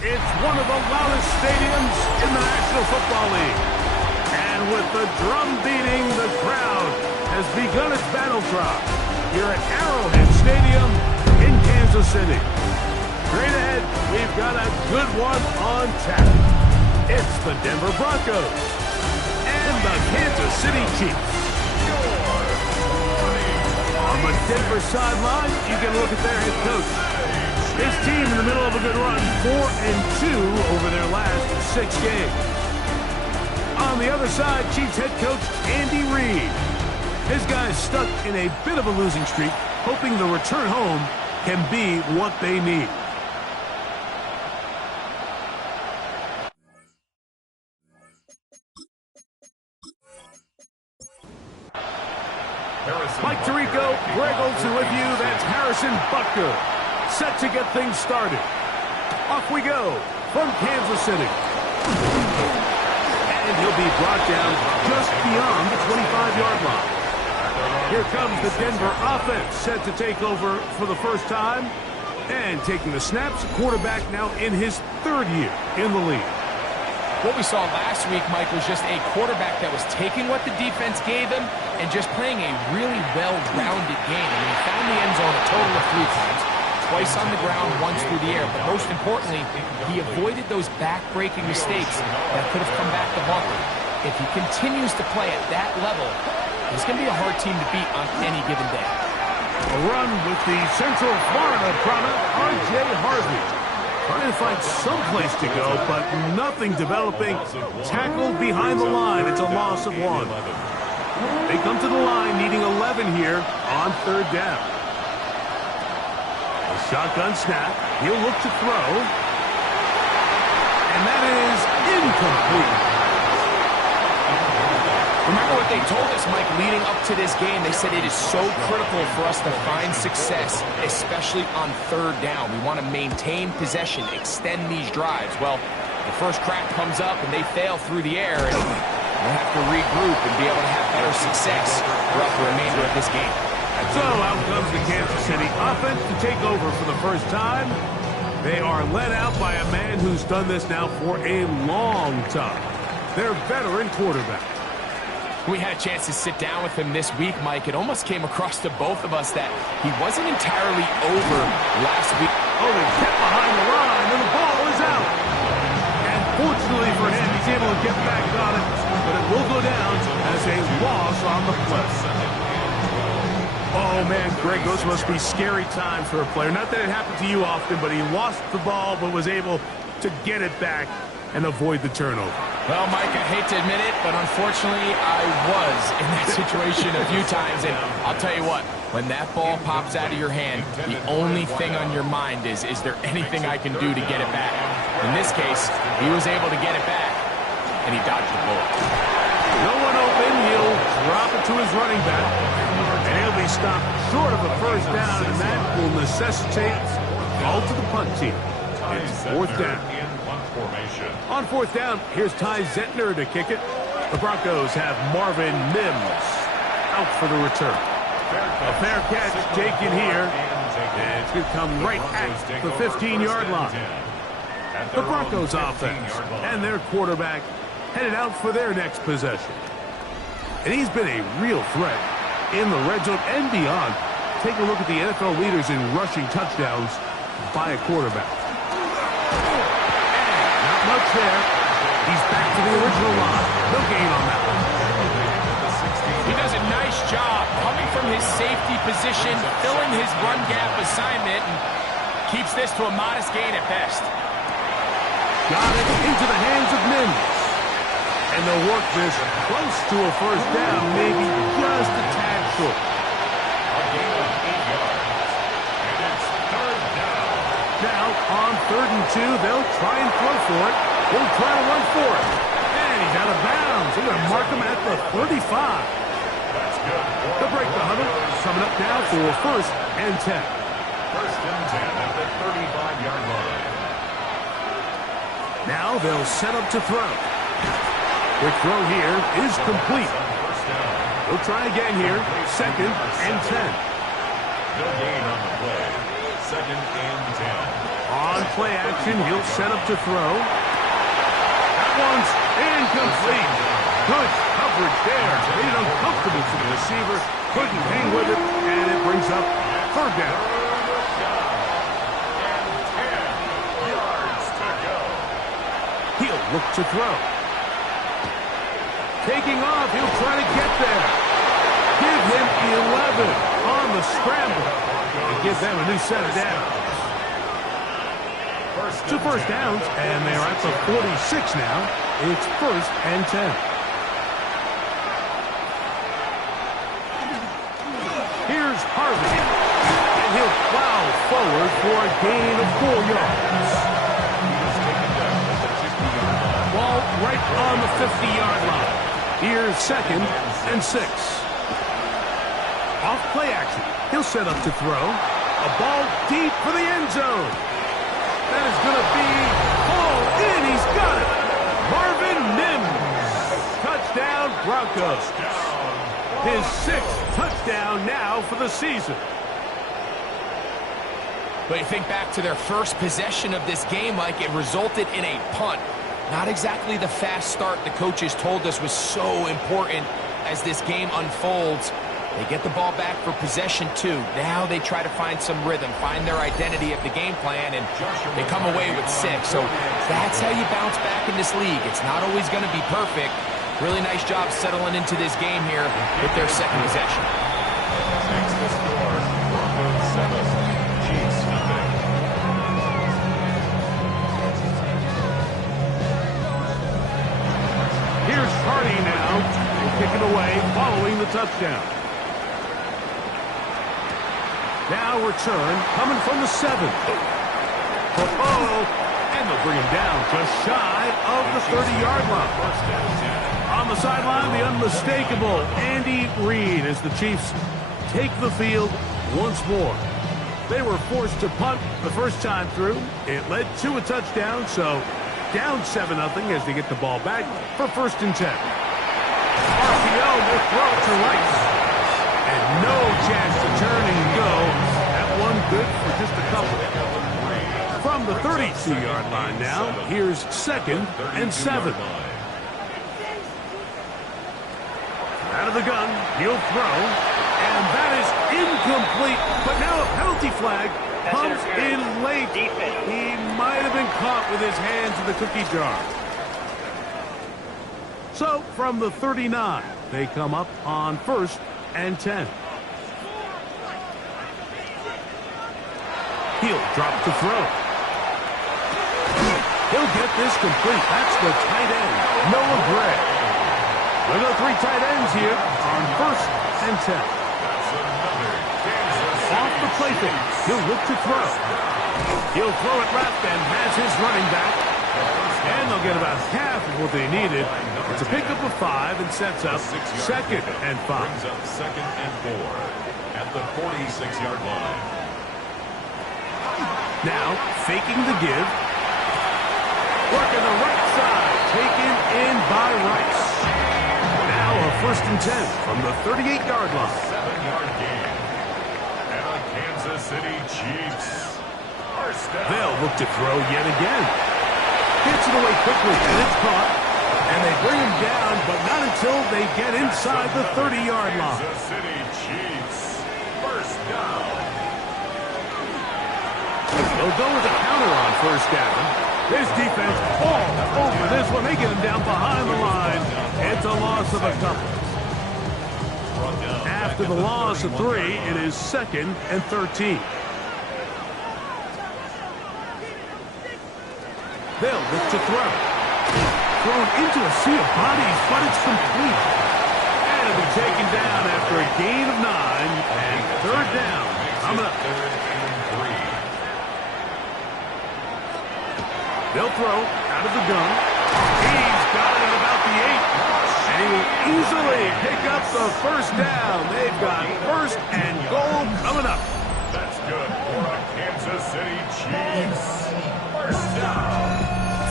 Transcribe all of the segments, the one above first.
It's one of the loudest stadiums in the National Football League. And with the drum beating, the crowd has begun its battle cry here at Arrowhead Stadium in Kansas City. Straight ahead, we've got a good one on tap. It's the Denver Broncos and the Kansas City Chiefs. On the Denver sideline, you can look at their head coach. His team in the middle of a good run, 4-2 over their last 6 games. On the other side, Chiefs head coach Andy Reid. His guys stuck in a bit of a losing streak, hoping the return home can be what they need. Mike Tirico, Greg Olsen with you. That's Harrison Butker, set to get things started. Off we go from Kansas City. And he'll be brought down just beyond the 25-yard line. Here comes the Denver offense, set to take over for the first time. And taking the snaps, quarterback now in his 3rd year in the league. What we saw last week, Mike, was just a quarterback that was taking what the defense gave him and just playing a really well-rounded game. I mean, he found the end zone a total of 3 times, twice on the ground, once through the air. But most importantly, he avoided those back-breaking mistakes that could have come back to haunt him. If he continues to play at that level, he's going to be a hard team to beat on any given day. A run with the Central Florida product, R.J. Harvey. Trying to find some place to go, but nothing developing. Tackled behind the line. It's a loss of 1. They come to the line needing 11 here on 3rd down. A shotgun snap. He'll look to throw. And that is incomplete. Remember what they told us, Mike, leading up to this game. They said it is so critical for us to find success, especially on 3rd down. We want to maintain possession, extend these drives. Well, the first crack comes up and they fail through the air, and we'll have to regroup and be able to have better success throughout the remainder of this game. So out comes the Kansas City offense to take over for the first time. They are led out by a man who's done this now for a long time. Their veteran quarterback. We had a chance to sit down with him this week, Mike. It almost came across to both of us that he wasn't entirely over last week. Oh, they kept behind the line, and the ball is out. And fortunately for him, he's able to get back on it, but it will go down as a loss on the play. Oh, man, Greg, those must be scary times for a player. Not that it happened to you often, but he lost the ball but was able to get it back and avoid the turnover. Well, Mike, I hate to admit it, but unfortunately, I was in that situation a few times. And I'll tell you what, when that ball pops out of your hand, the only thing on your mind is there anything I can do to get it back? In this case, he was able to get it back, and he dodged the bullet. No one open. He'll drop it to his running back, and he'll be stopped short of a first down, and that will necessitate all to the punt team. It's 4th down. On 4th down, here's Ty Zentner to kick it. The Broncos have Marvin Mims out for the return. A fair catch taken here, and it's going to come right at the 15-yard line. The Broncos offense and their quarterback headed out for their next possession. And he's been a real threat in the red zone and beyond. Take a look at the NFL leaders in rushing touchdowns by a quarterback. Much there. He's back to the original line. No gain on that one. He does a nice job coming from his safety position, filling his run gap assignment, and keeps this to a modest gain at best. Got it into the hands of Mims. And they'll work this close to a first down, maybe just a tad short. A gain of 8 yards. And it's 3rd down. Now, on 3rd and 2, they'll try and throw for it. They'll try to run for it. And he's out of bounds. They're going to mark him at the 35. That's good. They'll break the huddle. Coming up now for 1st and 10. 1st and 10 at the 35-yard line. Now they'll set up to throw. Quick throw here is complete. They'll try again here. 2nd and 10. No gain on the play. 2nd and 10. On play action, he'll set up to throw. That one's incomplete. Good coverage there. Made it uncomfortable for the receiver. Couldn't hang with it, and it brings up third down. He'll look to throw. Taking off, he'll try to get there. Give him 11 on the scramble. And give them a new set of downs. Two first downs, and they're at the 46 now. It's 1st and 10. Here's Harvey. And he'll plow forward for a gain of 4 yards. Ball right on the 50-yard line. Here's 2nd and 6. Off play action. He'll set up to throw. A ball deep for the end zone. That is going to be all in. He's got it. Marvin Mims. Touchdown, Broncos. His 6th touchdown now for the season. But you think back to their first possession of this game, Mike, it resulted in a punt. Not exactly the fast start the coaches told us was so important as this game unfolds. They get the ball back for possession 2. Now they try to find some rhythm, find their identity of the game plan, and they come away with 6. So that's how you bounce back in this league. It's not always going to be perfect. Really nice job settling into this game here with their 2nd possession. Takes the score. Broncos 7, Chiefs nothing. Here's Hardy now. Kick it away following the touchdown. Now return, coming from the 7. And they'll bring him down just shy of the 30-yard line. On the sideline, the unmistakable Andy Reid as the Chiefs take the field once more. They were forced to punt the first time through. It led to a touchdown, so down 7-0 as they get the ball back for 1st and 10. RPO will throw it to Rice. And no chance to turn and go. That one good for just a couple. From the 32-yard line now, here's 2nd and 7. Out of the gun, he'll throw. And that is incomplete. But now a penalty flag comes in late. He might have been caught with his hands in the cookie jar. So from the 39, they come up on 1st and 10. He'll drop to throw. He'll get this complete. That's the tight end, Noah Gray. Look at 3 tight ends here on 1st and 10. Off the play fake. He'll look to throw. He'll throw it left and has his running back. And they'll get about half of what they needed. It's a pickup of 5 and sets up 2nd and 5. Brings up 2nd and 4 at the 46-yard line. Now, faking the give. Working the right side. Taken in by Rice. Now a 1st and 10 from the 38-yard line. 7-yard gain. And the Kansas City Chiefs. They'll look to throw yet again. Hits it away quickly, and it's caught. And they bring him down, but not until they get inside the 30-yard line. Kansas City Chiefs. 1st down. They'll go with a counter on 1st down. This defense all over this one. They get him down behind the line. It's a loss of a couple. After the loss of 3, it is 2nd and 13. They'll look to throw. Thrown into a sea of bodies, but it's complete. And it'll be taken down after a gain of 9. And 3rd down coming up. They'll throw out of the gun. He's got it at about the 8. And he will easily pick up the 1st down. They've got 1st and goal coming up. That's good for the Kansas City Chiefs. 1st down.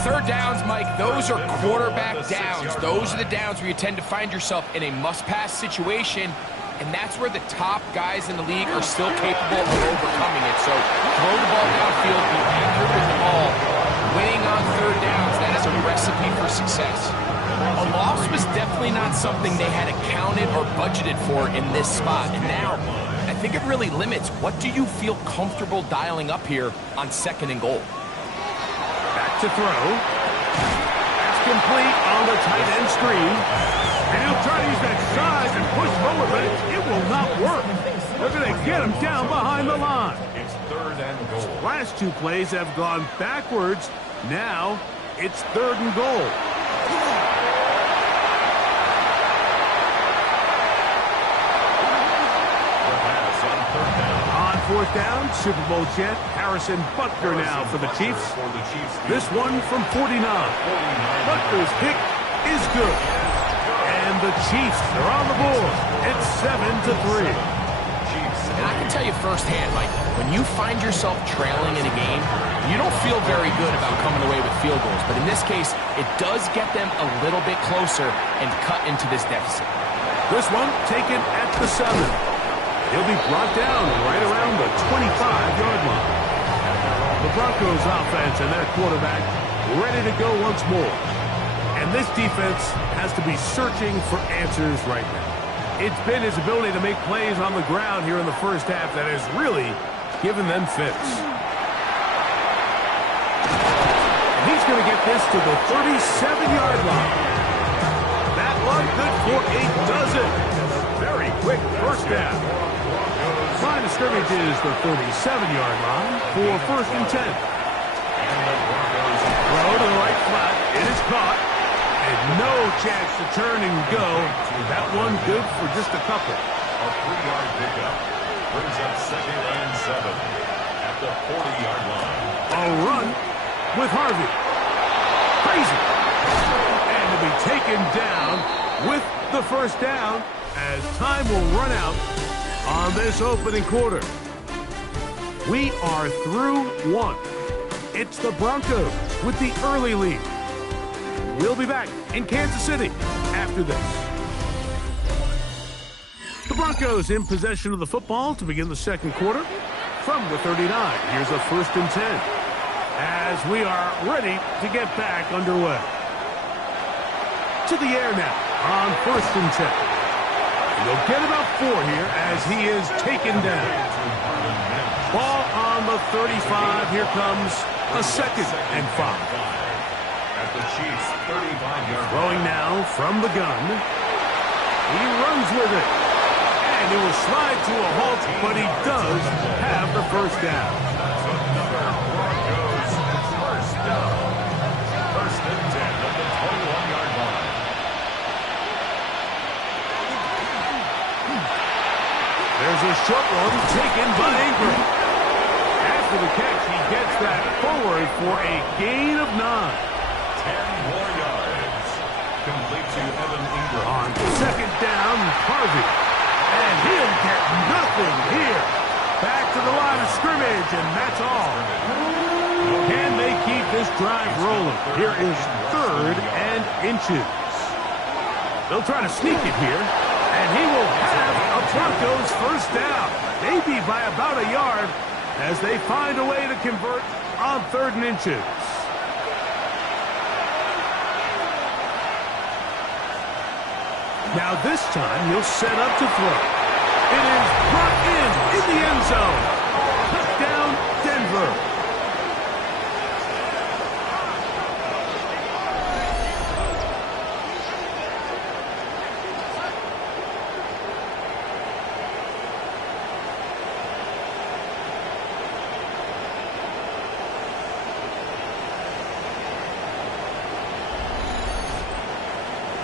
3rd downs, Mike, those are quarterback downs. Those are the downs where you tend to find yourself in a must-pass situation. And that's where the top guys in the league are still capable of overcoming it. So throw the ball downfield, be accurate with the ball. Winning on third downs, that is a recipe for success. A loss was definitely not something they had accounted or budgeted for in this spot. And now, I think it really limits what do you feel comfortable dialing up here on 2nd and goal. Back to throw. That's complete on the tight end screen. And he'll try to use that size and push forward, but it will not work. They're going to get him down behind the line. It's 3rd and goal. Last 2 plays have gone backwards. Now it's 3rd and goal. On 4th down, Super Bowl champ Harrison Butker now for the Chiefs. This one from 49. Butker's kick is good. And the Chiefs are on the board. It's 7-3. And I can tell you firsthand, Mike, when you find yourself trailing in a game, you don't feel very good about coming away with field goals. But in this case, it does get them a little bit closer and cut into this deficit. This one taken at the 7. He'll be brought down right around the 25-yard line. The Broncos offense and their quarterback ready to go once more. And this defense has to be searching for answers right now. It's been his ability to make plays on the ground here in the first half that has really given them fits. And he's going to get this to the 37-yard line. That one good for a dozen. Very quick first down. Line of scrimmage is the 37-yard line for 1st and 10. Throw to the right flat. It is caught. And no chance to turn and go. That one good for just a couple. A 3-yard pickup brings up 2nd and 7 at the 40-yard line. A run with Harvey. Crazy. And to be taken down with the first down as time will run out on this opening quarter. We are through 1. It's the Broncos with the early lead. We'll be back in Kansas City after this. The Broncos in possession of the football to begin the 2nd quarter from the 39. Here's a 1st and 10 as we are ready to get back underway. To the air now on 1st and 10. He'll get about 4 here as he is taken down. Ball on the 35. Here comes a 2nd and 5. At the Chiefs' 35-yard line. Throwing now from the gun. He runs with it. And it will slide to a halt, but he does have the first down. That's another Broncos first down. 1st and 10 at the 21-yard line. There's a short one taken by Ingram. After the catch, he gets that forward for a gain of 9. 10 more yards. Complete to Evan Ingram. On 2nd down, Harvey. And he'll get nothing here. Back to the line of scrimmage, and that's all. Can they keep this drive rolling? Here is 3rd and inches. They'll try to sneak it here, and he will have a Broncos first down. Maybe by about a yard as they find a way to convert on 3rd and inches. Now this time he'll set up to throw. It is brought in the end zone. Touchdown, Denver.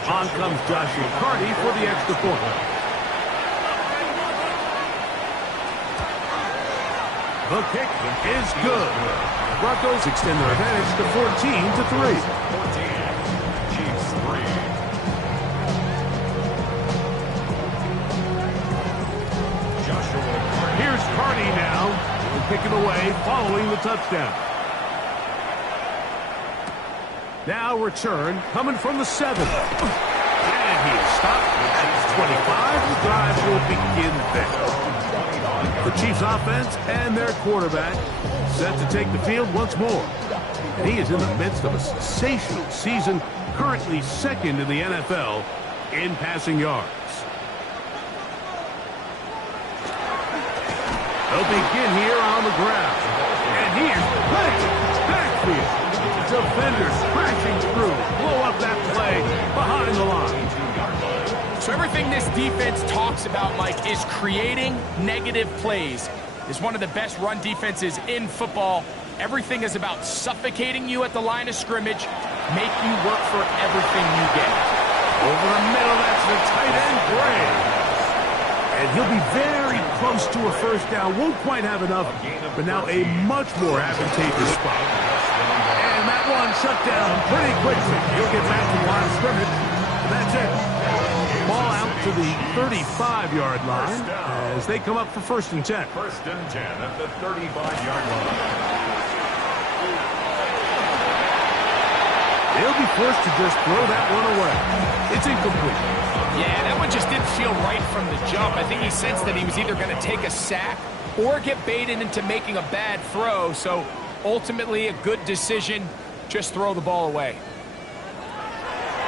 On comes Joshua Carty for the extra point. The kick is good. Broncos extend their advantage to 14-3. 14. Chiefs 3. Joshua Carty. Here's Carty now. He'll kick it away following the touchdown. Now return coming from the 7. And he is stopped at the 25. The drive will begin there. The Chiefs offense and their quarterback set to take the field once more. And he is in the midst of a sensational season, currently second in the NFL in passing yards. They'll begin here on the ground. And he is playing backfield. Defenders crashing through. Blow up that play behind the line. So everything this defense talks about, Mike, is creating negative plays. It's one of the best run defenses in football. Everything is about suffocating you at the line of scrimmage, make you work for everything you get. Over the middle, that's the tight end, Gray. And he'll be very close to a first down. Won't quite have enough, but now a much more advantageous spot. And that one shut down pretty quickly. He'll get back to the line of scrimmage. And that's it. Ball out to the 35-yard line as they come up for 1st and 10. 1st and 10 at the 35-yard line. They'll be forced to just throw that one away. It's incomplete. Yeah, that one just didn't feel right from the jump. I think he sensed that he was either going to take a sack or get baited into making a bad throw. So ultimately a good decision. Just throw the ball away.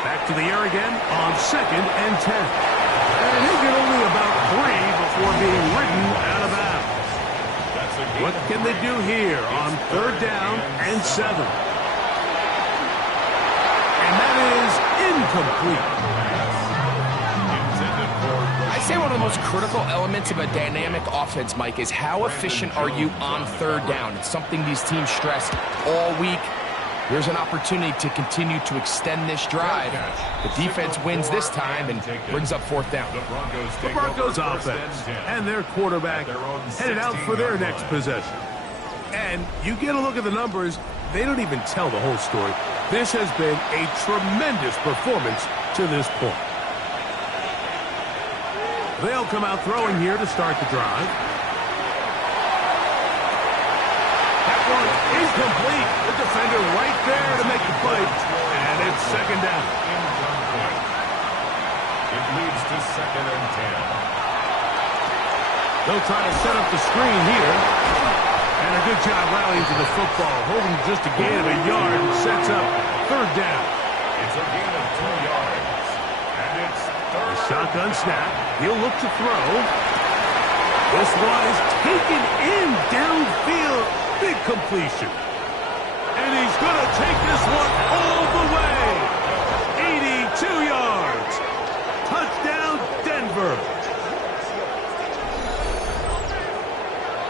Back to the air again on 2nd and 10. And he'll get only about 3 before being ridden out of bounds. What can they do here on 3rd down and 7? And that is incomplete. I'd say one of the most critical elements of a dynamic offense, Mike, is how efficient are you on 3rd down. It's something these teams stress all week. Here's an opportunity to continue to extend this drive. The defense wins this time and brings up 4th down. The Broncos offense and their quarterback headed out for their next possession. And you get a look at the numbers, they don't even tell the whole story. This has been a tremendous performance to this point. They'll come out throwing here to start the drive. That one incomplete. The defender right there to make the play. And it's 2nd down. It leads to 2nd and 10. They'll try to set up the screen here. And a good job rallying to the football. Holding just a gain of a yard and sets up 3rd down. It's a gain of 2 yards. And it's 3rd. Shotgun snap. He'll look to throw. This one is taken in downfield. Big completion. And he's going to take this one all the way. 82 yards. Touchdown, Denver.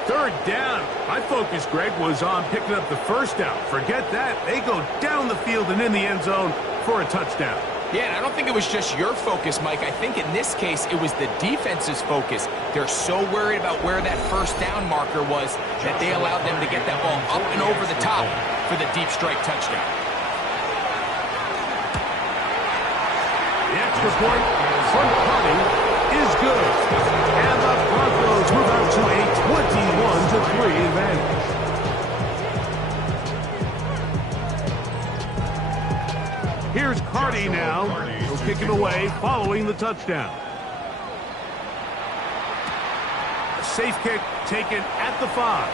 3rd down. My focus, Greg, was on picking up the 1st down. Forget that. They go down the field and in the end zone for a touchdown. Yeah, and I don't think it was just your focus, Mike. I think in this case, it was the defense's focus. They're so worried about where that 1st down marker was that they allowed them to get that ball up and over the top for the deep strike touchdown. The extra point from Harding is good. And the Broncos move out to a 21-3 advantage. Here's Cardi now. He'll kick it away following the touchdown. A safe kick taken at the 5.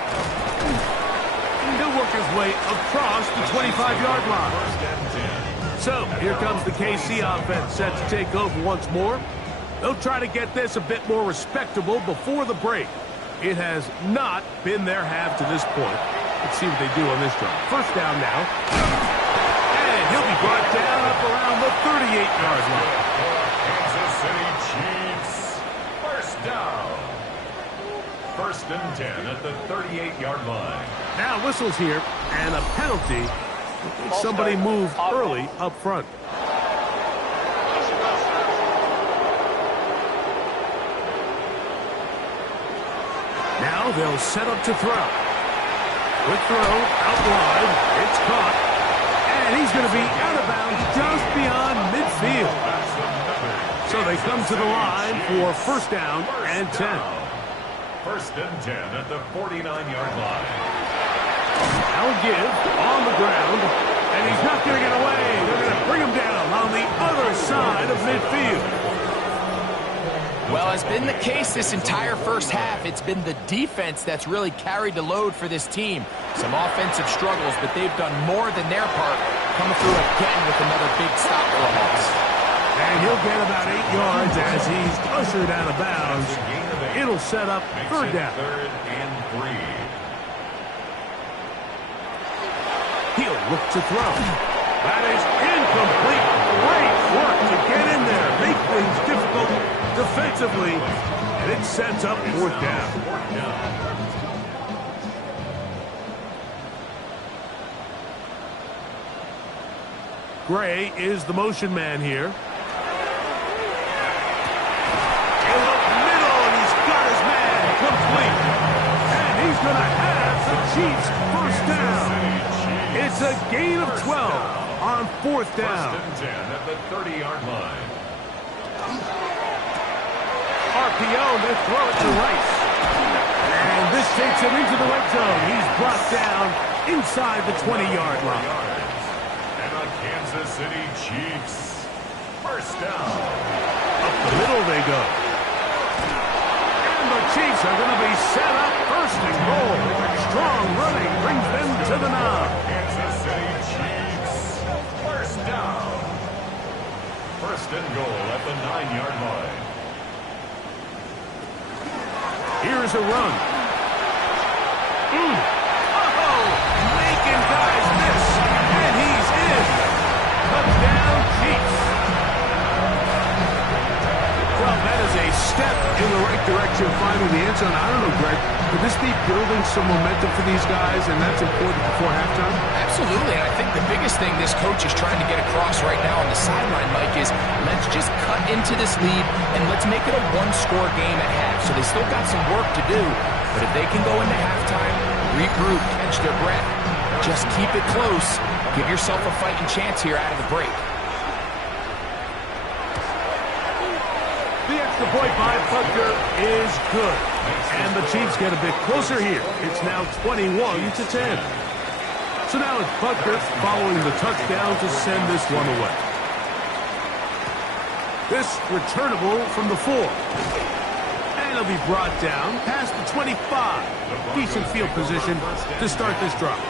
He'll work his way across the 25-yard line. So here comes the KC offense set to take over once more. They'll try to get this a bit more respectable before the break. It has not been their half to this point. Let's see what they do on this drive. 1st down now. He'll be brought down up around the 38-yard line. Kansas City Chiefs. 1st down. 1st and 10 at the 38-yard line. Now whistles here and a penalty. Somebody moved early up front. Now they'll set up to throw. Quick throw out wide. It's caught. And he's going to be out of bounds just beyond midfield. So they come to the line for 1st down and 10. 1st and 10 at the 49-yard line. Now give on the ground. And he's not going to get away. They're going to bring him down on on the other side of midfield. Well, as been the case this entire first half, it's been the defense that's really carried the load for this team. Some offensive struggles, but they've done more than their part, coming through again with another big stop for the Hawks. And he'll get about 8 yards as he's ushered out of bounds. It'll set up third down. Third and 3. He'll look to throw. That is incomplete. Great work to get in there, make things difficult defensively, and it sets up fourth down. Gray is the motion man here. In the middle, and he's got his man complete. And he's going to have the Chiefs first down. It's a gain of 12 on fourth down. First and 10 at the 30-yard line. RPO, they throw it to Rice. And this takes him into the red zone. He's brought down inside the 20-yard line. And the Kansas City Chiefs. First down. Up the middle they go. And the Chiefs are going to be set up first and goal. Strong running brings them to the 9. Kansas City Chiefs. First down. First and goal at the 9-yard line. Here's a run. Oh, making guys miss. And he's in. Touchdown, Chiefs. Well, that is a step in the right direction, finding the end zone. I don't know, Greg. Could this be building some momentum for these guys, and that's important before halftime? Absolutely, and I think the biggest thing this coach is trying to get across right now on the sideline, Mike, is let's just cut into this lead and let's make it a one-score game at half. So they still got some work to do, but if they can go into halftime, regroup, catch their breath, just keep it close, give yourself a fighting chance here out of the break. The extra point by Butker is good. And the Chiefs get a bit closer here. It's now 21-10. So now it's Butker following the touchdown to send this one away. This returnable from the 4. And he'll be brought down past the 25. Decent field position to start this drive.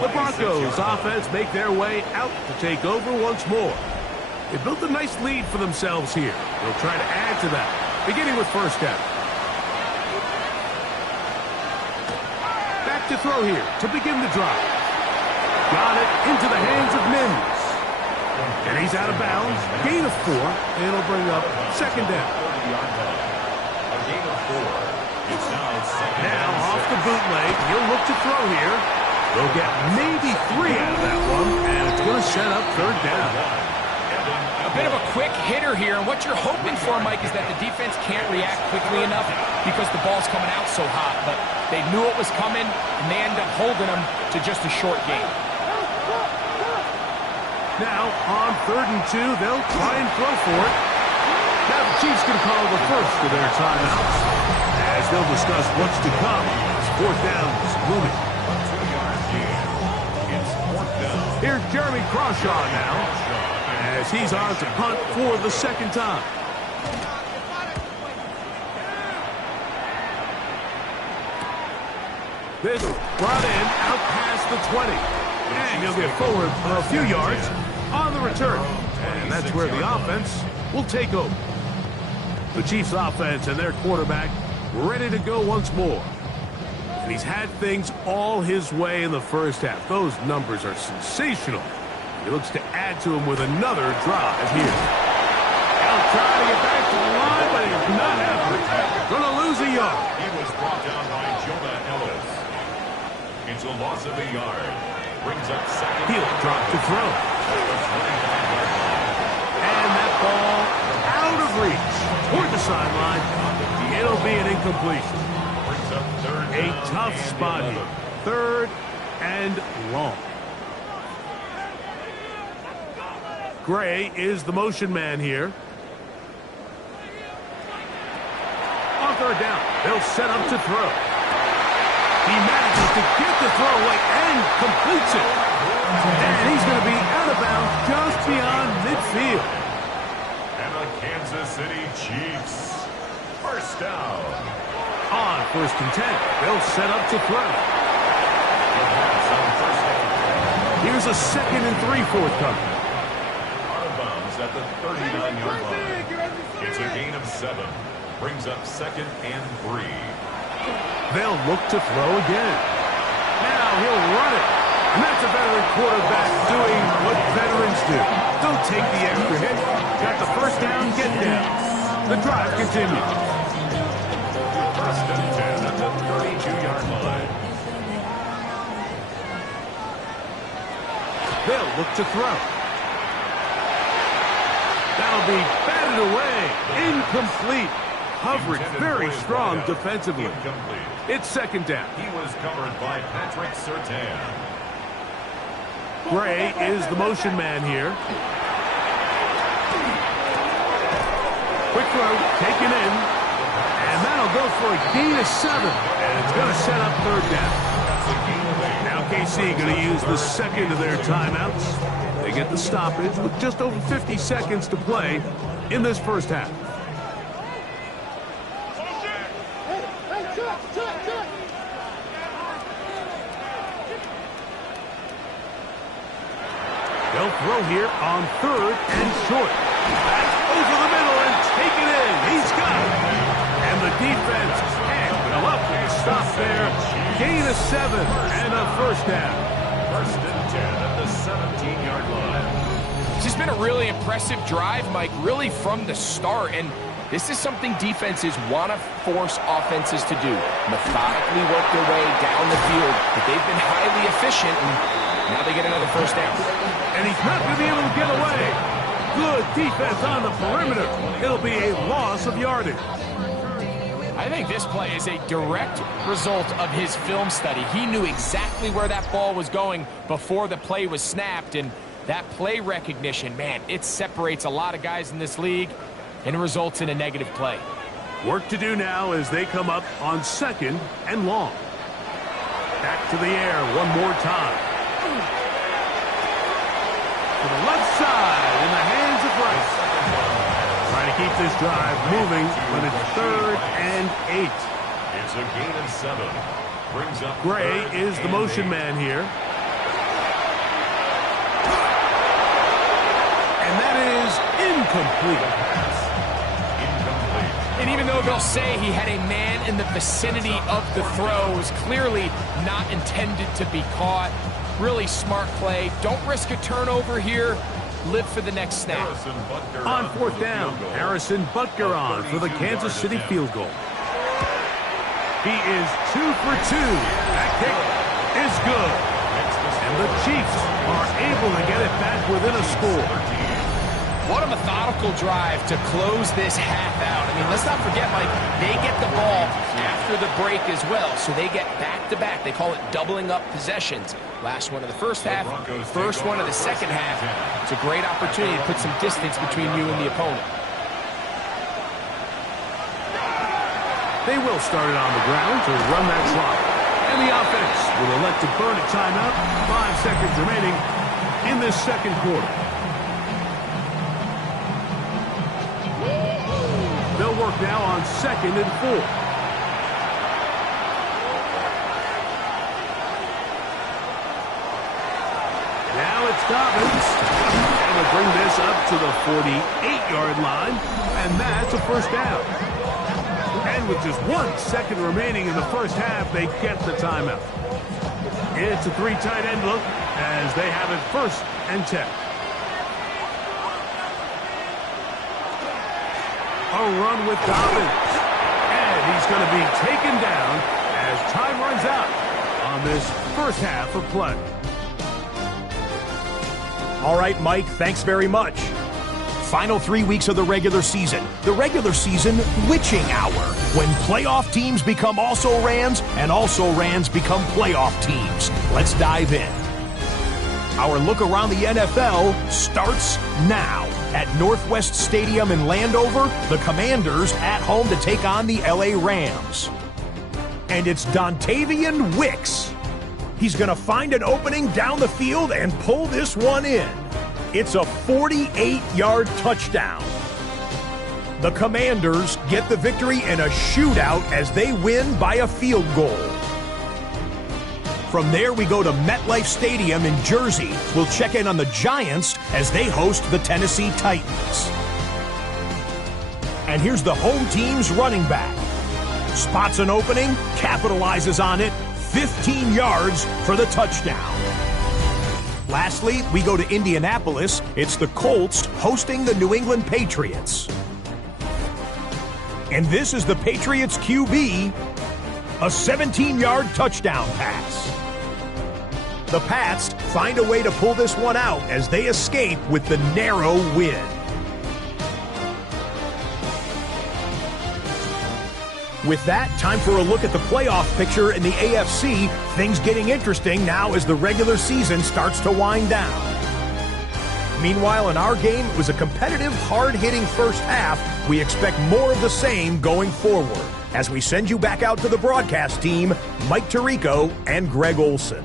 The Broncos offense make their way out to take over once more. They built a nice lead for themselves here. They'll try to add to that, beginning with first down. Back to throw here to begin the drive. Got it into the hands of Mims. And he's out of bounds. Gain of 4, and it'll bring up second down. A gain of 4. It's now second down. Now off the bootleg, he'll look to throw here. They'll get maybe 3 out of that one, and it's going to set up third down. A bit of a quick hitter here, and what you're hoping for, Mike, is that the defense can't react quickly enough because the ball's coming out so hot. But they knew it was coming, and they end up holding them to just a short gain. Now, on 3rd and 2, they'll try and throw for it. Now the Chiefs can call the first of their timeouts, as they'll discuss what's to come. It's fourth down is looming. It's fourth down. Here's Jeremy Crawshaw now, as he's on to punt for the second time. This brought in out past the 20. And he'll get forward a few yards on the return. And that's where the offense will take over. The Chiefs offense and their quarterback ready to go once more. And he's had things all his way in the first half. Those numbers are sensational. He looks to add to him with another drive here. He'll try to get back to the line, but he's not happening. Going to lose a yard. He was brought down by Jonah Ellis. It's a loss of a yard. Brings up second. He'll drop to throw. And that ball out of reach toward the sideline. It'll be an incompletion. Brings up third. A tough spot here. 3rd and long. Gray is the motion man here. On 3rd down, they'll set up to throw. He manages to get the throw away and completes it. And he's going to be out of bounds just beyond midfield. And the Kansas City Chiefs. First down. On 1st and 10, they'll set up to throw. Here's a 2nd and 3 forthcoming. Out of bounds at the 39-yard line. It's a gain of 7. Brings up 2nd and 3. They'll look to throw again. Now he'll run it. And that's a veteran quarterback doing what veterans do. Don't take the extra hit. Got the first down, get down. The drive continues. 1st and 10 at the 32-yard line. They'll look to throw. That'll be batted away. Incomplete. Coverage very strong defensively. Incomplete. It's 2nd down. He was covered by Patrick Surtain. Gray is the motion man here. Quick throw, taken in. And that'll go for a gain of 7. And it's going to set up 3rd down. Now KC going to use the 2nd of their timeouts. They get the stoppage with just over 50 seconds to play in this first half. They'll throw here on 3rd and short. Back over the middle and take it in. He's got it. And the defense can't go up with a stop there. Gain of 7 and a first down. 1st and 10 at the 17-yard line. It's just been a really impressive drive, Mike, really from the start. And this is something defenses want to force offenses to do. Methodically work their way down the field. But they've been highly efficient, and now they get another first down. And he's not going to be able to get away. Good defense on the perimeter. It'll be a loss of yardage. I think this play is a direct result of his film study. He knew exactly where that ball was going before the play was snapped, and that play recognition, man, it separates a lot of guys in this league, and it results in a negative play. Work to do now as they come up on 2nd and long. Back to the air one more time. To the left side in the hands of Rice. Trying to keep this drive moving when it's 3rd and 8. It's a gain of 7. Brings up Gray is the motion man here. And that is incomplete. And even though they'll say he had a man in the vicinity of the throw, it was clearly not intended to be caught. Really smart play. Don't risk a turnover here. Live for the next snap. On 4th down, Harrison Butker on for the Kansas City field goal. He is 2 for 2. That kick is good. And the Chiefs are able to get it back within a score. What a methodical drive to close this half out. I mean, let's not forget, Mike, they get the ball after the break as well, so they get back-to-back. They call it doubling up possessions. Last one of the first half, first one of the second half. It's a great opportunity to put some distance between you and the opponent. They will start it on the ground to run that clock. And the offense will elect to burn a timeout. 5 seconds remaining in this second quarter. They'll work now on 2nd and 4. Now it's Dobbins. And we'll bring this up to the 48-yard line. And that's a first down. And with just 1 second remaining in the first half, they get the timeout. It's a 3 tight end look as they have it 1st and 10. A run with Dobbins. And he's going to be taken down as time runs out on this first half of play. All right, Mike, thanks very much. Final 3 weeks of the regular season. The regular season witching hour, when playoff teams become also-rans and also-rans become playoff teams. Let's dive in. Our look around the NFL starts now. At Northwest Stadium in Landover, the Commanders at home to take on the LA Rams. And it's Dontavian Wicks He's going to find an opening down the field and pull this one in. It's a 48-yard touchdown. The Commanders get the victory in a shootout as they win by a field goal. From there, we go to MetLife Stadium in Jersey. We'll check in on the Giants as they host the Tennessee Titans. And here's the home team's running back. Spots an opening, capitalizes on it, 15 yards for the touchdown. Lastly, we go to Indianapolis. It's the Colts hosting the New England Patriots. And this is the Patriots QB, a 17-yard touchdown pass. The Pats find a way to pull this one out as they escape with the narrow win. With that, time for a look at the playoff picture in the AFC. Things getting interesting now as the regular season starts to wind down. Meanwhile, in our game, it was a competitive, hard-hitting first half. We expect more of the same going forward. As we send you back out to the broadcast team, Mike Tirico and Greg Olson.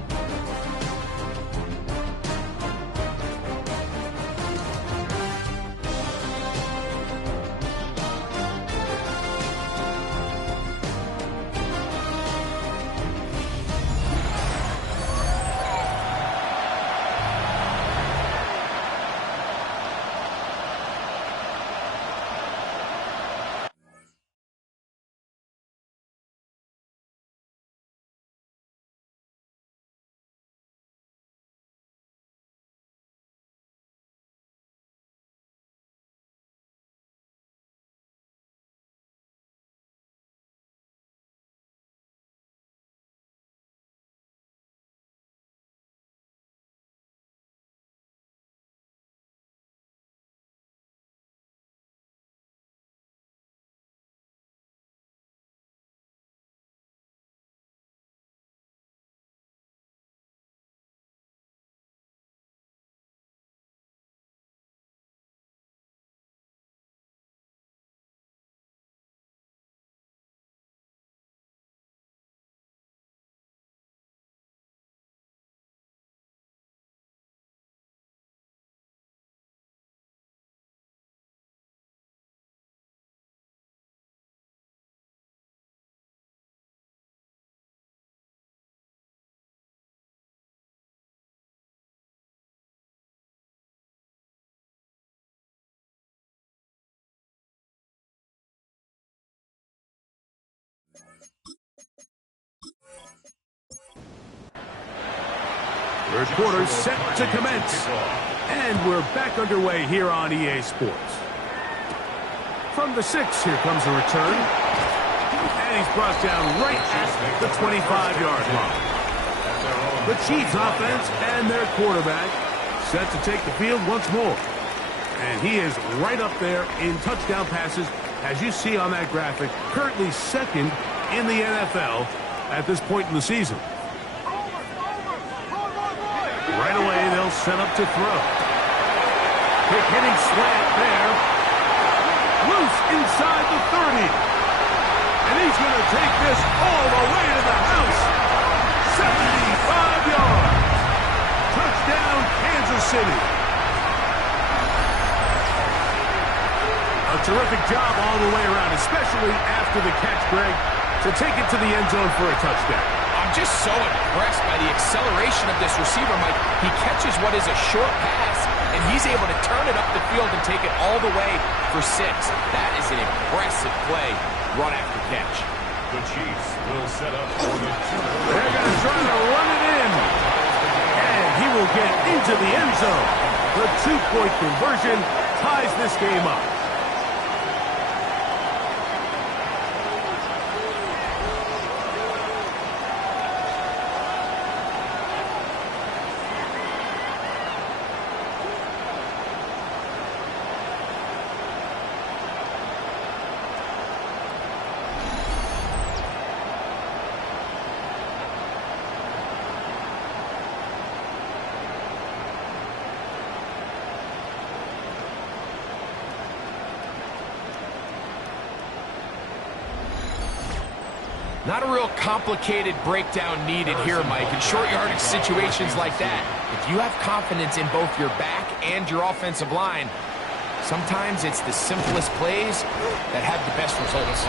Third quarter set to commence. And we're back underway here on EA Sports. From the 6, here comes a return. And he's brought down right at the 25-yard line. The Chiefs offense and their quarterback set to take the field once more. And he is right up there in touchdown passes, as you see on that graphic, currently second in the NFL at this point in the season. Right away, they'll set up to throw. Quick hitting slant there. Loose inside the 30. And he's going to take this all the way to the house. 75 yards. Touchdown, Kansas City. A terrific job all the way around, especially after the catch, Greg, to take it to the end zone for a touchdown. I'm just so impressed by the acceleration of this receiver, Mike. He catches what is a short pass, and he's able to turn it up the field and take it all the way for 6. That is an impressive play, run after catch. The Chiefs will set up for the 2. They're going to try to run it in. And he will get into the end zone. The 2-point conversion ties this game up. Not a real complicated breakdown needed here, Mike. In short yardage situations like that, if you have confidence in both your back and your offensive line, sometimes it's the simplest plays that have the best results.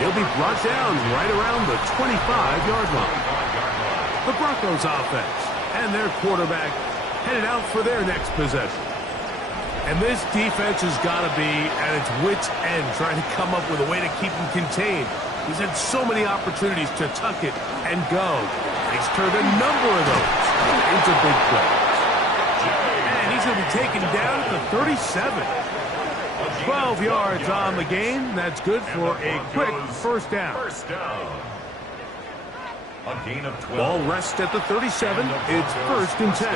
He'll be brought down right around the 25-yard line. The Broncos offense and their quarterback headed out for their next possession. And this defense has got to be at its wits' end trying to come up with a way to keep him contained. He's had so many opportunities to tuck it and go. He's turned a number of those into big plays. And he's going to be taken down at the 37. 12 yards on the game. That's good for a quick first down. A gain of 12. Ball rests at the 37. It's first and 10.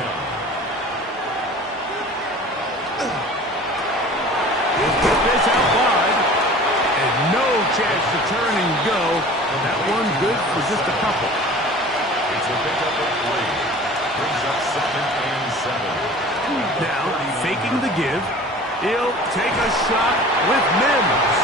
He'll get this out wide. And no chance to turn and go. That one good for just a couple. It's a pickup of 3. Brings up 2nd and 7. Now, faking the give. He'll take a shot with Mims.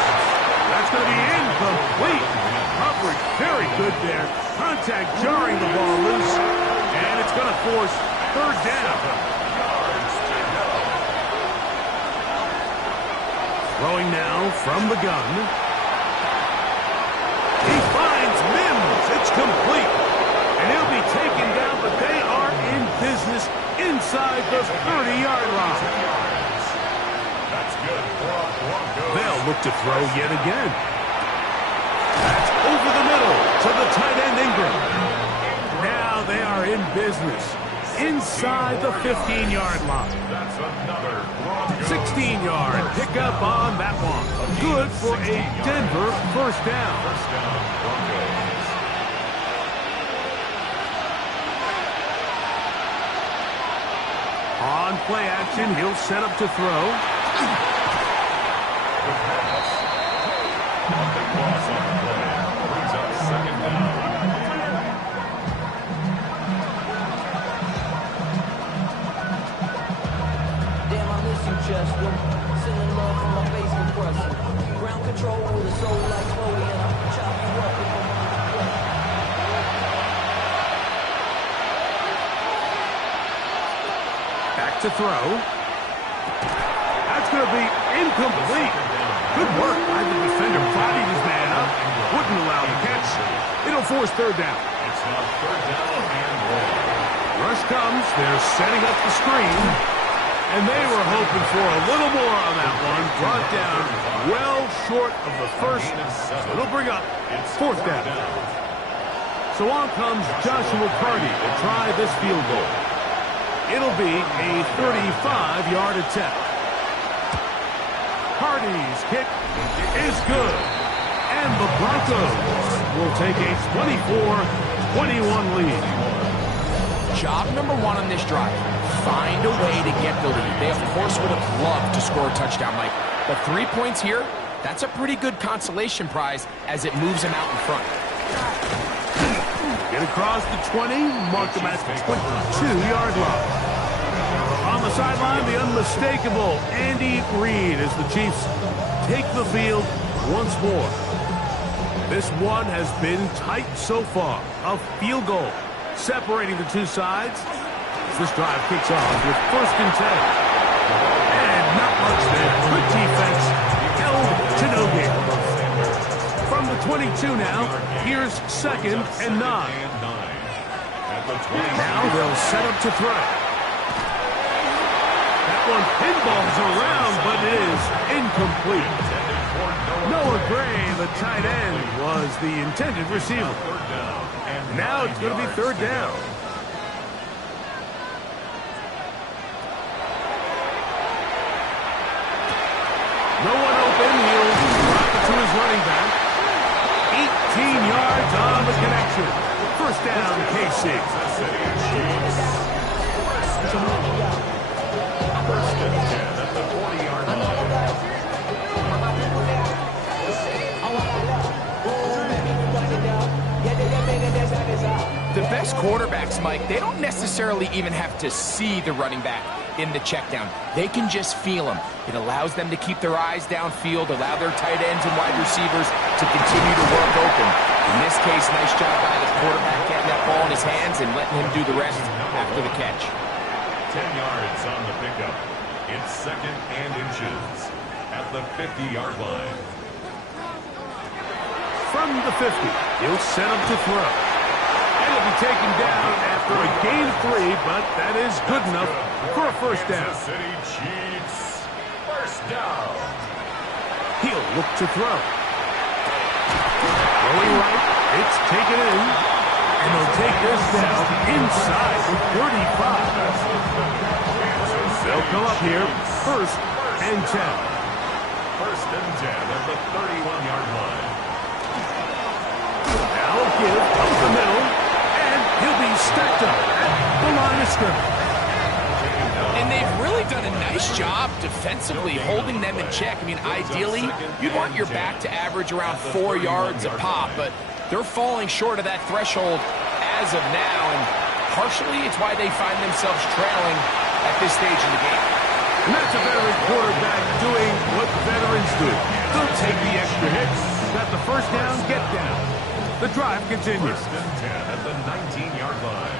That's going to be incomplete. Coverage very good there. Contact jarring the ball loose. And it's going to force third down. Throwing now from the gun. He finds Mims. It's complete. And he'll be taken down, but they are in business inside the 30-yard line. That's good for a Broncos. They'll look to throw yet again. That's over the middle to the tight end Ingram. Now they are in business inside the 15-yard line. That's another Broncos. 16-yard pickup on that one. Good for a Denver first down. First down, Broncos. On play action, he'll set up to throw. The pass. A big loss on the play. Brings up 2nd down. Damn, I miss you, Chester. Sending love from my face compressor. Ground control with a soul like Chloe, and I'll chop you up if I'm on the play. Back to throw. That's going to be incomplete. Good work by the defender. Bodied his man up. Wouldn't allow the catch. It'll force third down. It's now 3rd down and 1. Rush comes. They're setting up the screen. And they were hoping for a little more on that one. Brought down well short of the first. So it'll bring up fourth down. So on comes Joshua Carty to try this field goal. It'll be a 35-yard attempt. Carty's kick is good. And the Broncos will take a 24-21 lead. Job number 1 on this drive, find a way to get the lead. They, of course, would have loved to score a touchdown, Mike. But 3 points here, that's a pretty good consolation prize as it moves them out in front. Get across the 20, mark them at the 22-yard line. On the sideline, the unmistakable Andy Reid as the Chiefs take the field once more. This one has been tight so far. A field goal separating the two sides. This drive kicks off with 1st and 10. And not much there. Good defense. Held to no gain. From the 22 now, here's 2nd and 9. Now they'll set up to throw. That one pinballs around, but it is incomplete. Noah Gray, the tight end, was the intended receiver. Now it's going to be 3rd down. No one open. He'll drop it to his running back. 18 yards on the connection. First down, KC. First and 10 at the 40-yard line. The best quarterbacks, Mike, they don't necessarily even have to see the running back. in the check down. They can just feel him. It allows them to keep their eyes downfield, allow their tight ends and wide receivers to continue to work open. In this case, nice job by the quarterback getting that ball in his hands and letting him do the rest after the catch. 10 yards on the pickup. It's 2nd and inches at the 50-yard line. From the 50, he'll set up to throw. And he'll be taken down after a gain of 3, but that is good enough for a first down. Kansas City Chiefs, first down. He'll look to throw. Throwing right, it's taken in. And they'll take this down inside the 35. They'll come up here, 1st and 10. 1st and 10 at the 31-yard line. Now a give up the middle, and he'll be stacked up at the line of scrimmage. And they've really done a nice job defensively holding them in check. I mean, ideally, you'd want your back to average around 4 yards a pop, but they're falling short of that threshold as of now, and partially it's why they find themselves trailing at this stage in the game. And that's a veteran quarterback doing what veterans do. They'll take the extra hits. Got the first down, get down. The drive continues. 1st and 10 at the 19-yard line.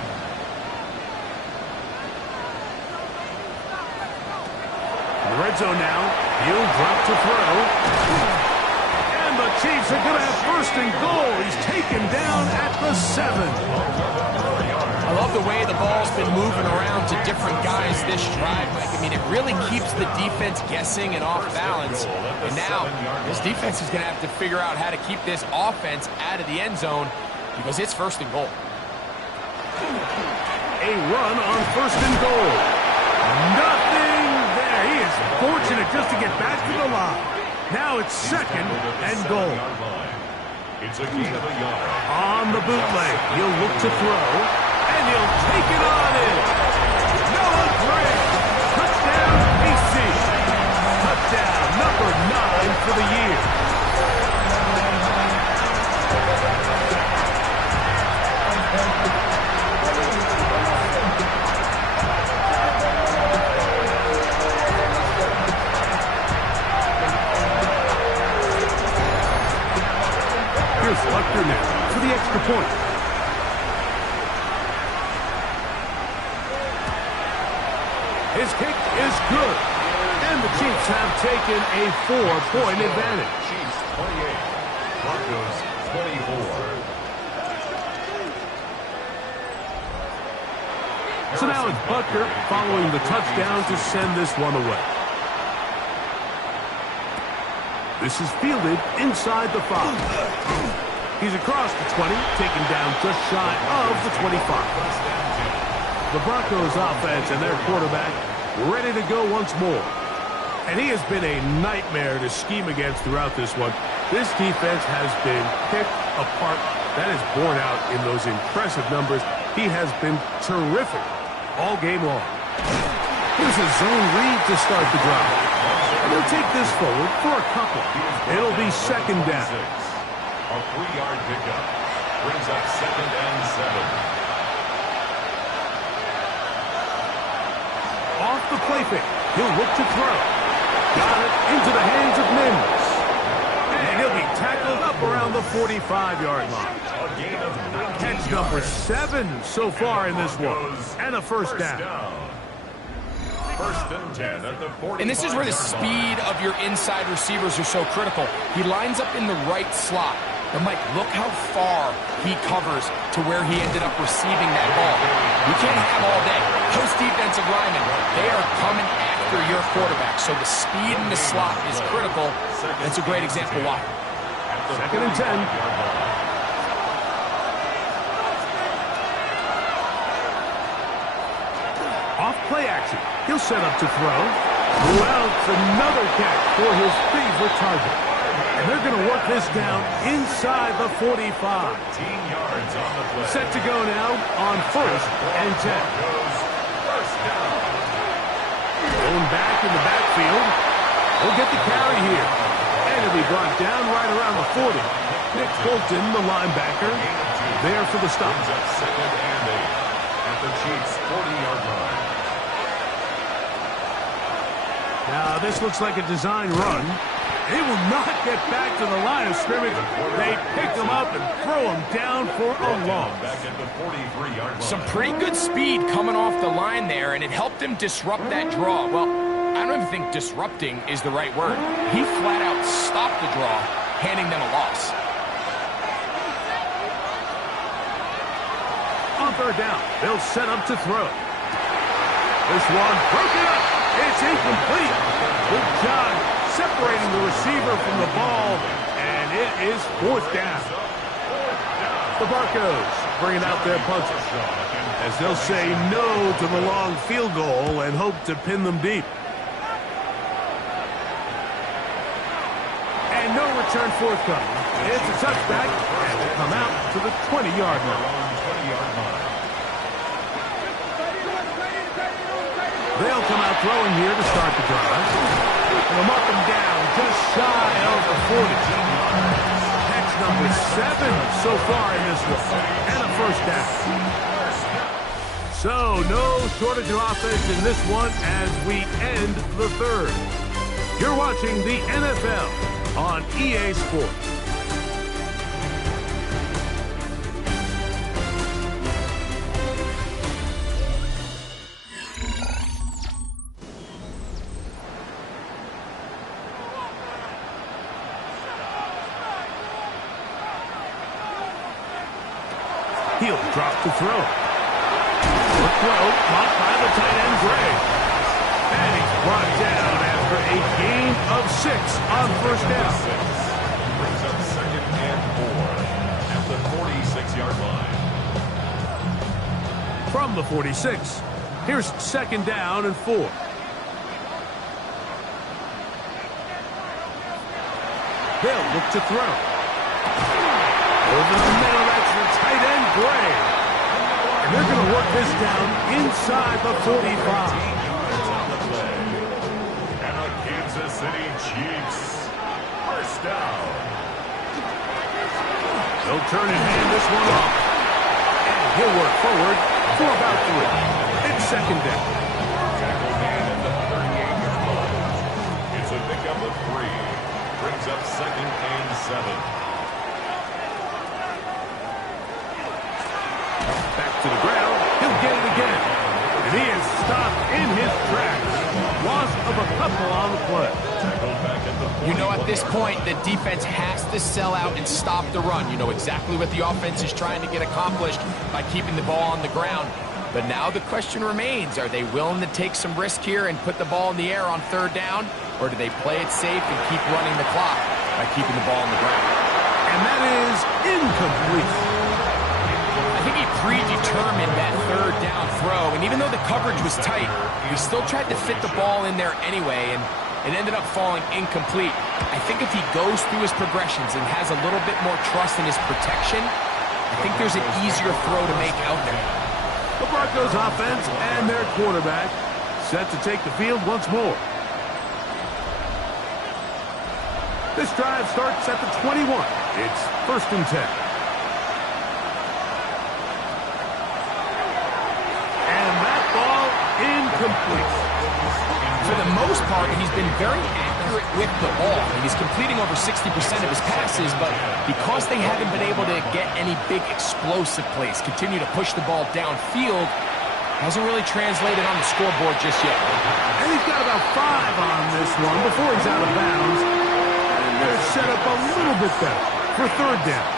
In the red zone now, he'll drop to throw. And the Chiefs are going to have 1st and goal. He's taken down at the 7. I love the way the ball's been moving around to different guys this drive, Mike. I mean, it really keeps the defense guessing and off balance. And now, this defense is going to have to figure out how to keep this offense out of the end zone because it's 1st and goal. A run on 1st and goal. Nothing there. He is fortunate just to get back to the line. Now it's 2nd and goal. It's a gain of a yard. On the bootleg, he'll look to throw, and he'll take it on in. Noah Gray. Touchdown, AC. Touchdown, number 9 for the year. Here's Lucker now for the extra point. His kick is good. And the Chiefs have taken a 4-point advantage. Chiefs 28, Broncos 24. So now it's Butker following the touchdown to send this one away. This is fielded inside the 5. He's across the 20, taken down just shy of the 25. The Broncos offense and their quarterback ready to go once more. And he has been a nightmare to scheme against throughout this one. This defense has been picked apart. That is borne out in those impressive numbers. He has been terrific all game long. Here's a zone read to start the drive. And they'll take this forward for a couple. It'll be 2nd down. A 3-yard pickup brings up 2nd and 7. Off the play fake, he'll look to throw. Got it into the hands of Mims. And he'll be tackled up around the 45-yard line. Catch number 7 so far in this one. And a first down. 1st and 10 at the 45. And this is where the speed of your inside receivers are so critical. He lines up in the right slot. But, Mike, look how far he covers to where he ended up receiving that ball. You can't have all day. Those defensive linemen, they are coming after your quarterback. So the speed in the slot is critical. That's a great example why. 2nd and 10. Off play action. He'll set up to throw. Well, it's another catch for his favorite target. And they're going to work this down inside the 45. 13 yards on the play. Set to go now on 1st and 10. First down. Going back in the backfield. He'll get the carry here. And he'll be brought down right around the 40. Nick Bolton, the linebacker, there for the stop. Brings up 2nd and 8 at the Chiefs' 40-yard line. this looks like a design run. They will not get back to the line of scrimmage. They pick them up and throw them down for a loss. Back at the 43-yard line. Some pretty good speed coming off the line there, and it helped him disrupt that draw. Well, I don't even think disrupting is the right word. He flat out stopped the draw, handing them a loss. On third down, they'll set up to throw. This one broken up. It's incomplete. Good job separating the receiver from the ball, and it is fourth down. The Broncos bringing out their punter, as they'll say no to the long field goal and hope to pin them deep. And no return forthcoming. It's a touchback, and they come out to the 20-yard line. They'll come out throwing here to start the drive. And they'll mark them down just shy of the 40. Catch number 7 so far in this one. And a first down. So no shortage of offense in this one as we end the third. You're watching the NFL on EA Sports. He'll drop to throw. The throw caught by the tight end, Gray. And he's brought down after a gain of 6 on first down. Brings up 2nd and 4 at the 46-yard line. From the 46, here's 2nd down and 4. They'll look to throw. Over the middle, that's the tight end, Gray. And they're going to work this down inside the 45. And the Kansas City Chiefs. First down. They'll turn and hand this one off. And he'll work forward for about 3. It's 2nd down. Tackle man at the 38-yard line. It's a pickup of 3. Brings up 2nd and 7. Back to the ground. He'll get it again. And he is stopped in his tracks. Loss of a couple on the play. You know, at this point, the defense has to sell out and stop the run. You know exactly what the offense is trying to get accomplished by keeping the ball on the ground. But now the question remains, are they willing to take some risk here and put the ball in the air on 3rd down? Or do they play it safe and keep running the clock by keeping the ball on the ground? And that is incomplete. I think he predetermined that 3rd down throw, and even though the coverage was tight, he still tried to fit the ball in there anyway, and it ended up falling incomplete. I think if he goes through his progressions and has a little bit more trust in his protection, I think there's an easier throw to make out there. The Broncos offense and their quarterback set to take the field once more. This drive starts at the 21. It's 1st and 10. Incomplete. For the most part, he's been very accurate with the ball. He's completing over 60% of his passes, but because they haven't been able to get any big explosive plays, continue to push the ball downfield, hasn't really translated on the scoreboard just yet. And he's got about 5 on this one before he's out of bounds. And they're set up a little bit better for 3rd down.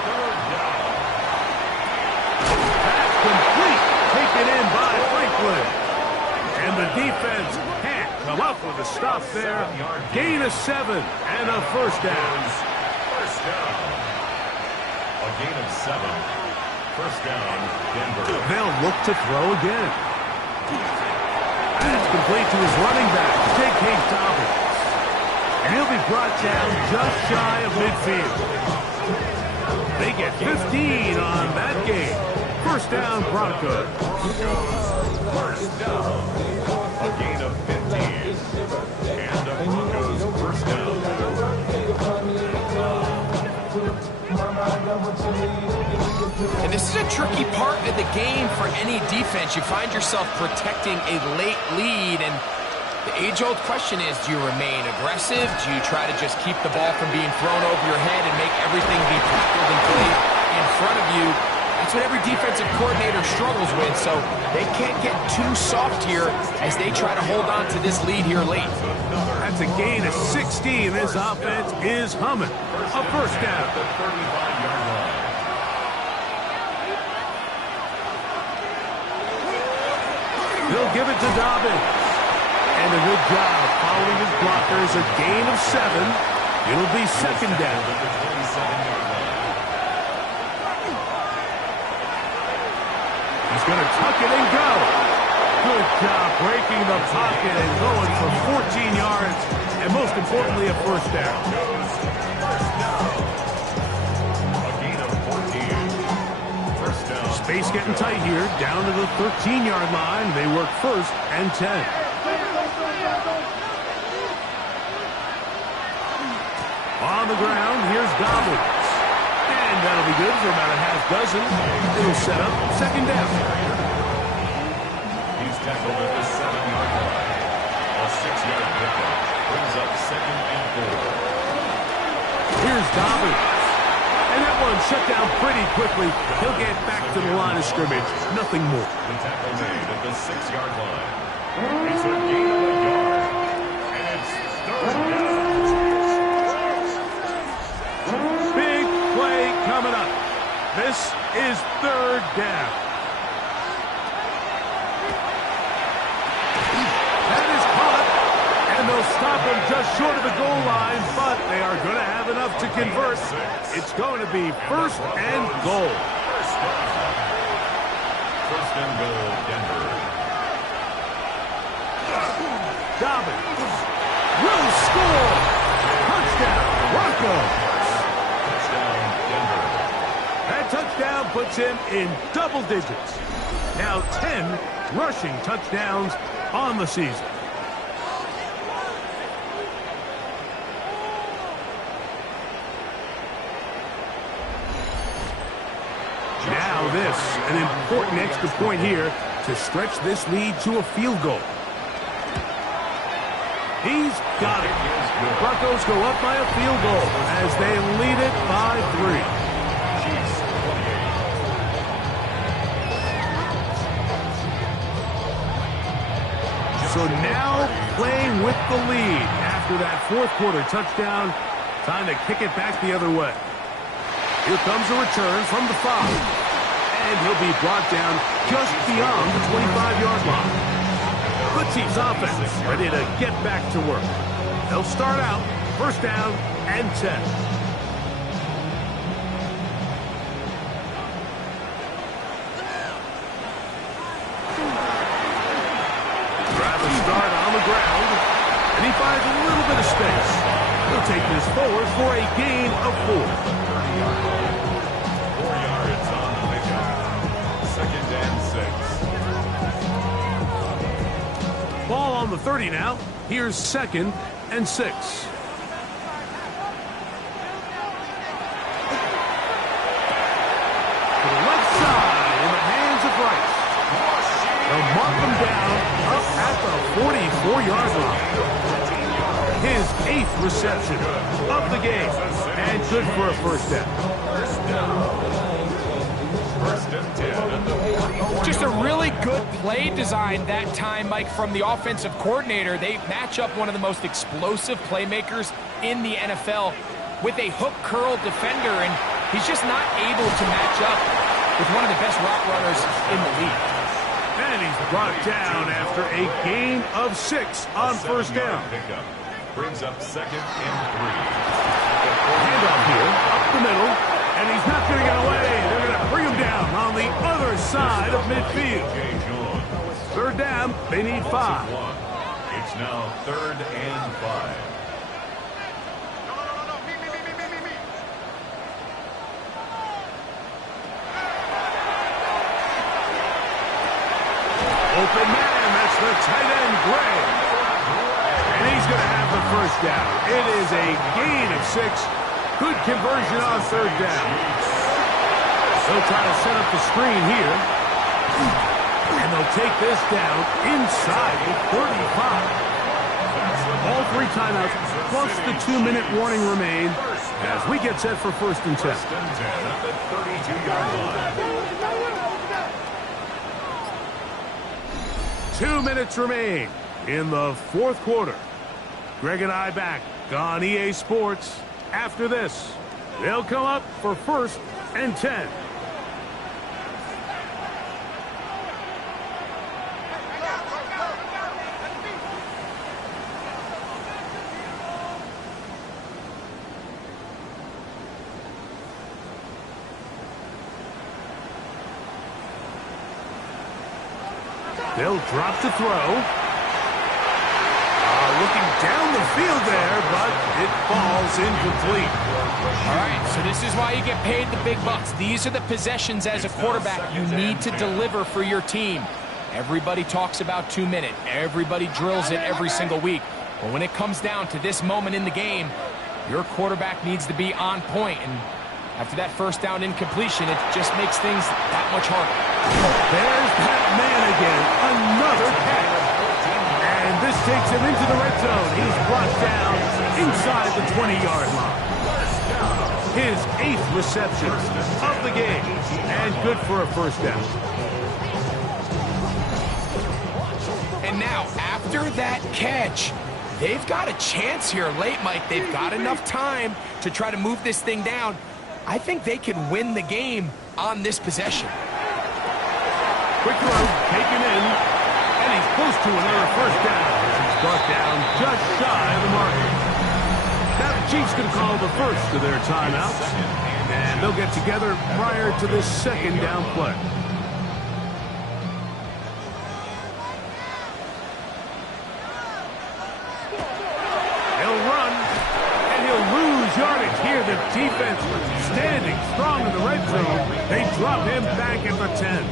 That's complete. Taken in by Franklin. And the defense can't come up with a stop there. Gain of 7 and a first down. First down. A gain of 7. First down, Denver. They'll look to throw again. That's complete to his running back, J.K. Dobbins. And he'll be brought down just shy of midfield. They get 15 on that game. First down, Broncos. First down. A gain of 15. And the Broncos first down. And this is a tricky part of the game for any defense. You find yourself protecting a late lead, and The age-old question is, do you remain aggressive? Do you try to just keep the ball from being thrown over your head and make everything be tackled and played in front of you? That's what every defensive coordinator struggles with, so they can't get too soft here as they try to hold on to this lead here late. That's a gain of 16. This offense is humming. A first down. They'll give it to Dobbins. And a good job following his blockers. A gain of 7. It'll be second down. He's going to tuck it and go. Good job breaking the pocket and going for 14 yards. And most importantly, a first down. A gain of 14. First down. Space getting tight here. Down to the 13-yard line. They work first and 10. On the ground, here's Dobbins. And that'll be good for about a half dozen. It'll set up second down. He's tackled at the 7-yard line. A 6-yard pickup brings up second and 4. Here's Dobbins. And that one shut down pretty quickly. He'll get back to the line of scrimmage. Nothing more. The tackle made at the 6-yard line. It's a gain of a yard. And it's third down. Big play coming up. This is third down. That is caught. And they'll stop him just short of the goal line, but they are going to have enough to convert. It's going to be first and goal. First and goal, Denver. Dobbins will score. Touchdown, Broncos. Touchdown, Denver. That touchdown puts him in double digits. Now 10 rushing touchdowns on the season. Now this, an important extra point here to stretch this lead to a field goal. He's got it. Broncos go up by a field goal as they lead it by 3. So now playing with the lead after that fourth quarter touchdown. Time to kick it back the other way. Here comes a return from the 5. And he'll be brought down just beyond the 25-yard line. The Chiefs offense ready to get back to work. They'll start out first down and 10. Rather start on the ground, and he finds a little bit of space. He'll take this forward for a gain of 4. 4 yards on the pickup. Second and 6. Ball on the 30 now. Here's second and 6. To the left side in the hands of Rice. They'll mark him down up at the 44-yard line. His 8th reception of the game. And good for a first down. First and 10 at the 44. Just a really good play design that time, Mike, from the offensive coordinator. They match up one of the most explosive playmakers in the NFL with a hook curl defender, and he's just not able to match up with one of the best route runners in the league. And he's brought down after a gain of 6 on first down. Pickup brings up second and 3. Handoff here, up the middle, and he's not going to get away. They're going to bring him down on the other side of midfield. Third down, they need 5. It's now third and 5. Open man, that's the tight end, Gray. And he's going to have the first down. It is a gain of 6. Good conversion on third down. They'll try to set up the screen here. And they'll take this down inside the 35. All 3 timeouts, plus the 2-minute warning remain as we get set for 1st and 10. First and 10 at the 32-yard line. 2 minutes remain in the 4th quarter. Greg and I back on EA Sports. After this, they'll come up for 1st and 10. They'll drop to throw. Looking down the field there, but it falls incomplete. All right, so this is why you get paid the big bucks. These are the possessions as a quarterback you need to deliver for your team. Everybody talks about 2 minutes. Everybody drills it every single week. But when it comes down to this moment in the game, your quarterback needs to be on point. And after that 1st down incompletion, it just makes things that much harder. There's that man again. Another catch. And this takes him into the red zone. He's brought down inside the 20-yard line. His 8th reception of the game. And good for a 1st down. And now, after that catch, they've got a chance here late, Mike. They've got enough time to try to move this thing down. I think they can win the game on this possession. Quick throw, taken in, and he's close to another 1st down. He's brought down just shy of the marker. Now the Chiefs can call the first of their timeouts, and they'll get together prior to this 2nd down play. He'll run, and he'll lose yardage here. The defense standing strong in the red zone. They drop him back at the 10.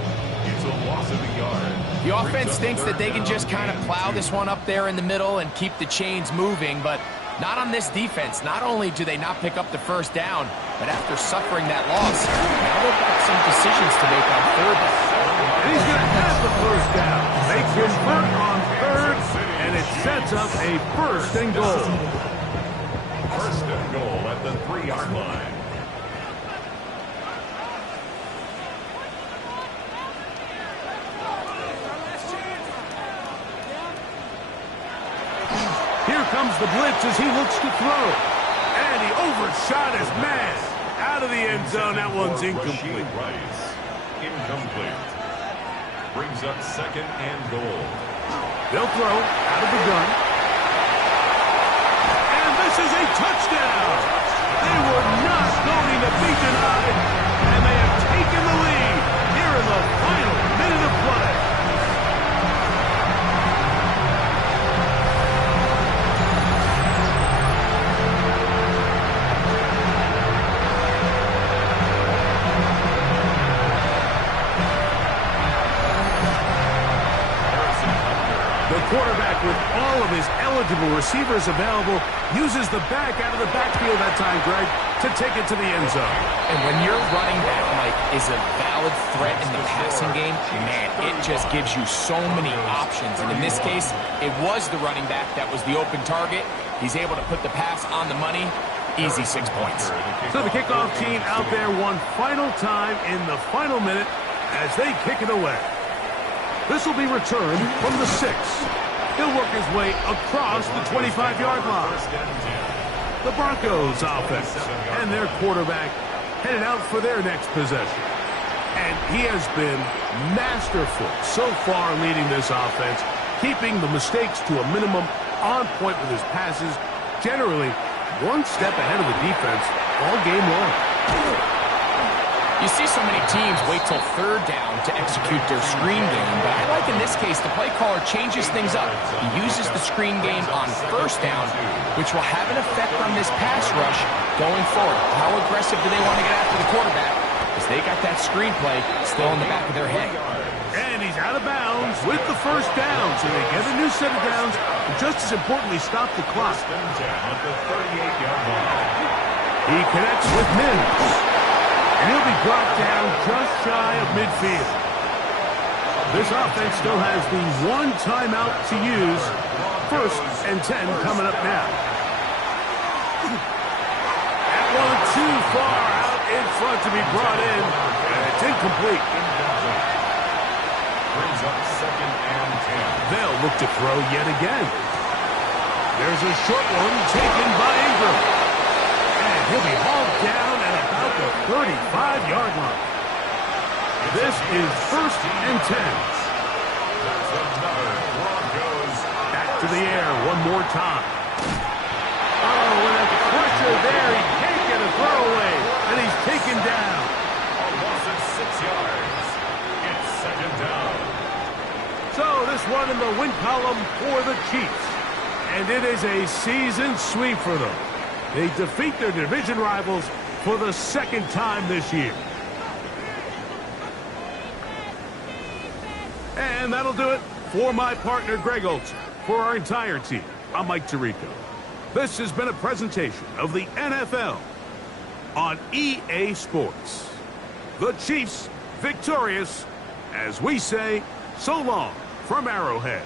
It's a loss of a yard. The offense thinks that they can just kind of plow this one up there in the middle and keep the chains moving, but not on this defense. Not only do they not pick up the 1st down, but after suffering that loss, now they've got some decisions to make on 3rd down. And he's going to have the 1st down. They convert on 3rd, and it sets up a 1st and goal. 1st and goal at the 3-yard line. Here comes the blitz as he looks to throw. And he overshot his man. Out of the end zone, that one's incomplete. Incomplete. Brings up 2nd and goal. They'll throw out of the gun. And this is a touchdown. They were not going to be denied. And they have taken the lead here in the final minute of play. Quarterback, with all of his eligible receivers available, uses the back out of the backfield that time, Greg, to take it to the end zone. And when your running back, Mike, is a valid threat in the passing game, man, it just gives you so many options. And in this case, it was the running back that was the open target. He's able to put the pass on the money. Easy 6 points. So the kickoff team out there one final time in the final minute as they kick it away. This will be returned from the 6. He'll work his way across the 25-yard line. The Broncos offense and their quarterback headed out for their next possession. And he has been masterful so far leading this offense, keeping the mistakes to a minimum, on point with his passes, generally one step ahead of the defense all game long. You see so many teams wait till 3rd down to execute their screen game, but I like in this case the play caller changes things up. He uses the screen game on 1st down, which will have an effect on this pass rush going forward. How aggressive do they want to get after the quarterback? Because they got that screen play still in the back of their head. And he's out of bounds with the 1st down, so they get a new set of downs, and just as importantly, stop the clock. At the 38-yard line. He connects with Mims. And he'll be brought down just shy of midfield. This offense still has the 1 timeout to use First and 10 coming up now. That one too far out in front to be brought in, and it's incomplete. Brings up second and 10. They'll look to throw yet again. There's a short one taken by Ingram. And he'll be hauled down at about the 35-yard line. This is first and 10. That's another Broncos. Back to the air one more time. Oh, with a pressure there, he can't get a throwaway, and he's taken down. A loss of 6 yards. It's second down. So this one in the win column for the Chiefs. And it is a season sweep for them. They defeat their division rivals for the second time this year. And that'll do it for my partner, Greg Olson. For our entire team, I'm Mike Tirico. This has been a presentation of the NFL on EA Sports. The Chiefs victorious, as we say, so long from Arrowhead.